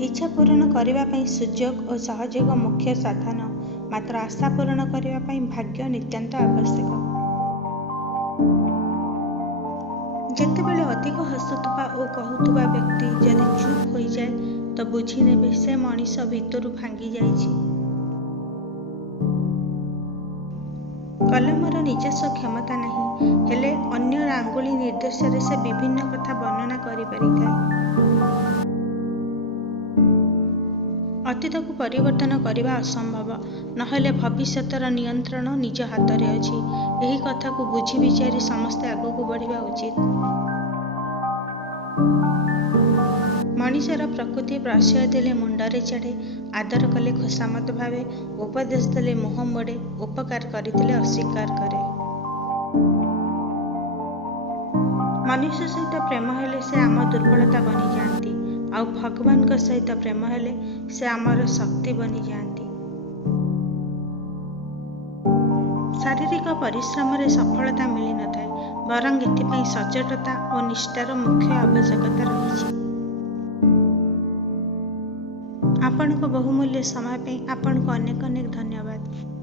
इच्छा पूर्ण करने सुजोग और सहयोग मुख्य साधन, मात्र आशा पूर्ण करने भाग्य नितांत आवश्यक। जेतेबेले अधिक हसुवा और कहूवा व्यक्ति जदि चुप हो जाए तो बुझी नेबे से मनीष भितर भांगी जाइछि। कलमर निजस्व क्षमता नहीं, हेले अन्य आंगुली निर्देश से विभिन्न कथा वर्णना करि परिथाय। अतीत को परिवर्तन करने असंभव, नहेले भविष्यतर नियंत्रण निज हाथ में अछि। एही कथा को बुझी विचारी समस्ते आगू बढ़िबा उचित। मनीषर प्रकृति प्रश्रय देले मुंडरे चढ़े, आदर कले खुशामत भावे, उपदेश देले मुह मोड़े, उपकार करथिले अस्वीकार करे। मनुष्य सहित प्रेम हेले से आम दुर्बलता बनी जाती, आउ भगवान का सहित प्रेम हेले से आमर शक्ति बनी जाती। शारीरिक परिश्रम रे सफलता मिली न थाए, बरं एथिपाई सचेतता और निष्ठार मुख्य आवश्यकता रही। आपण को बहुमूल्य समय पे आपण को अनेक अनेक धन्यवाद।